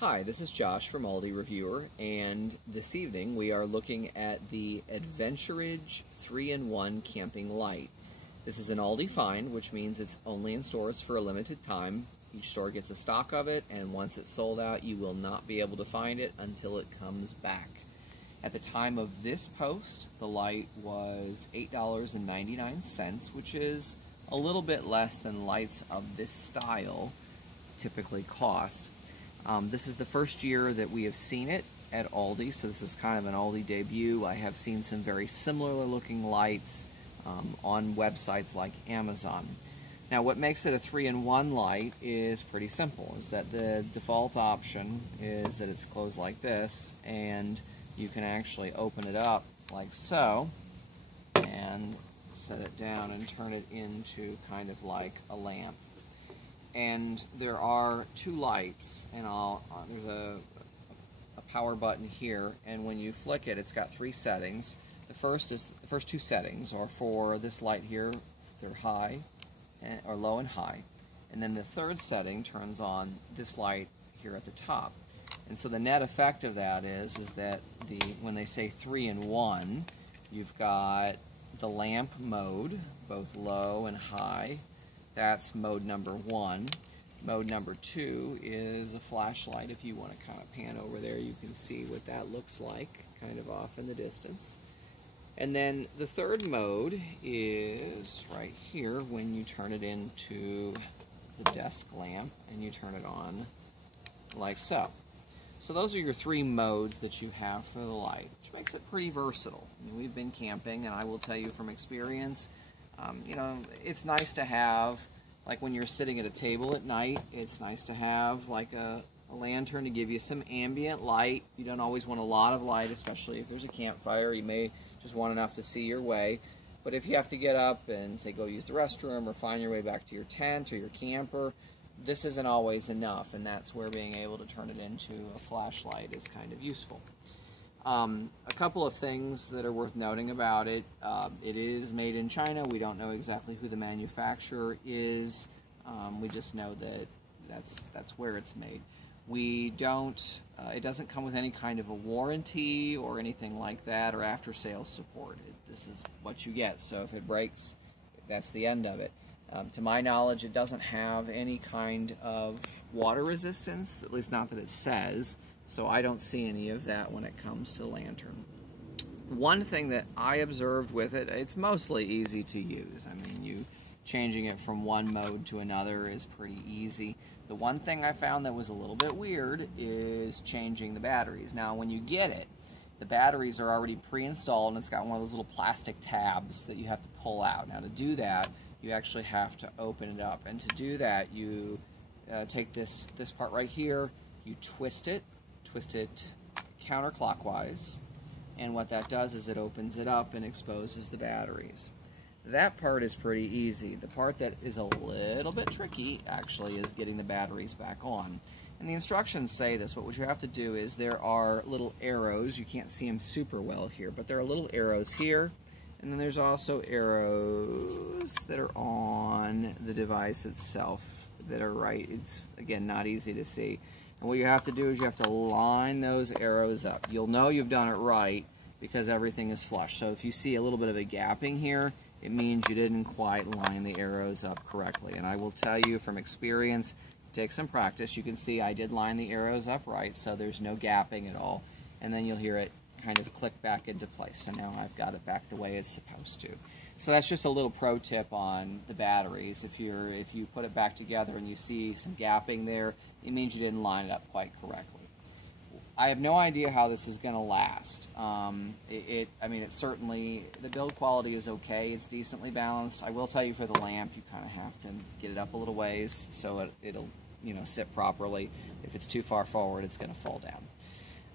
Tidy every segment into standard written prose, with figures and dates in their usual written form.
Hi, this is Josh from Aldi Reviewer, and this evening we are looking at the Adventuridge 3-in-1 Camping Light. This is an Aldi find, which means it's only in stores for a limited time. Each store gets a stock of it, and once it's sold out, you will not be able to find it until it comes back. At the time of this post, the light was $8.99, which is a little bit less than lights of this style typically cost. This is the first year that we have seen it at Aldi, so this is kind of an Aldi debut. I have seen some very similar looking lights on websites like Amazon. Now what makes it a 3-in-1 light is pretty simple, is that the default option is that it's closed like this, and you can actually open it up like so and set it down and turn it into kind of like a lamp. And there are two lights, and there's a power button here, and when you flick it, it's got three settings. The first two settings are for this light here. They're high, or low and high, and then the third setting turns on this light here at the top. And so the net effect of that is that when they say 3-in-1, you've got the lamp mode, both low and high. That's mode number 1. Mode number 2 is a flashlight. If you want to kind of pan over there, you can see what that looks like, kind of off in the distance. And then the third mode is right here when you turn it into the desk lamp and you turn it on like so. So those are your three modes that you have for the light, which makes it pretty versatile. I mean, we've been camping, and I will tell you from experience, it's nice to have, like when you're sitting at a table at night, it's nice to have like a lantern to give you some ambient light. You don't always want a lot of light, especially if there's a campfire. You may just want enough to see your way. But if you have to get up and, say, go use the restroom or find your way back to your tent or your camper, this isn't always enough, and that's where being able to turn it into a flashlight is kind of useful. A couple of things that are worth noting about it. It is made in China. We don't know exactly who the manufacturer is. We just know that that's where it's made. It doesn't come with any kind of a warranty or anything like that, or after-sales support. This is what you get, so if it breaks, that's the end of it. To my knowledge, it doesn't have any kind of water resistance, at least not that it says, so I don't see any of that when it comes to the lantern. One thing that I observed with it, it's mostly easy to use. I mean, changing it from one mode to another is pretty easy. The one thing I found that was a little bit weird is changing the batteries. Now, when you get it, the batteries are already pre-installed, and it's got one of those little plastic tabs that you have to pull out. Now, to do that, you actually have to open it up, and to do that, you take this part right here, you twist it counterclockwise, and what that does is it opens it up and exposes the batteries. That part is pretty easy. The part that is a little bit tricky, actually, is getting the batteries back on. And the instructions say this, but what you have to do is there are little arrows. You can't see them super well here, but there are little arrows here, and then there's also arrows that are on the device itself that are right. It's, again, not easy to see. And what you have to do is you have to line those arrows up. You'll know you've done it right because everything is flush. So if you see a little bit of a gapping here, it means you didn't quite line the arrows up correctly. And I will tell you from experience, take some practice. You can see I did line the arrows up right, so there's no gapping at all. And then you'll hear it kind of click back into place. So now I've got it back the way it's supposed to. So that's just a little pro tip on the batteries. If you put it back together and you see some gapping there, it means you didn't line it up quite correctly. I have no idea how this is going to last. I mean, it's certainly, the build quality is okay. It's decently balanced. I will tell you for the lamp, you kind of have to get it up a little ways so it'll sit properly. If it's too far forward, it's going to fall down.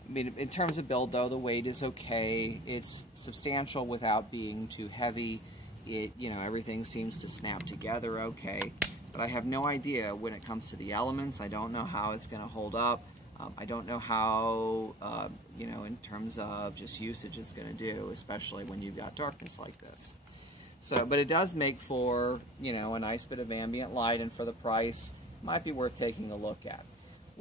I mean, in terms of build, though, the weight is okay. It's substantial without being too heavy. Everything seems to snap together okay. But I have no idea when it comes to the elements. I don't know how it's going to hold up. I don't know how, in terms of just usage it's going to do, especially when you've got darkness like this. So, but it does make for, a nice bit of ambient light, and for the price, might be worth taking a look at.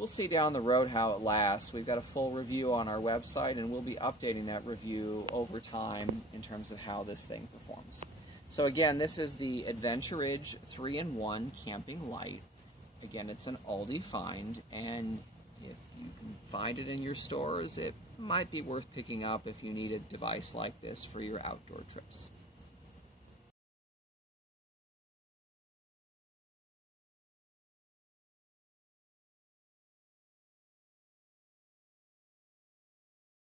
we'll see down the road how it lasts. We've got a full review on our website, and we'll be updating that review over time in terms of how this thing performs. So again, this is the Adventuridge 3-in-1 Camping Light. Again, it's an Aldi find, and if you can find it in your stores, it might be worth picking up if you need a device like this for your outdoor trips.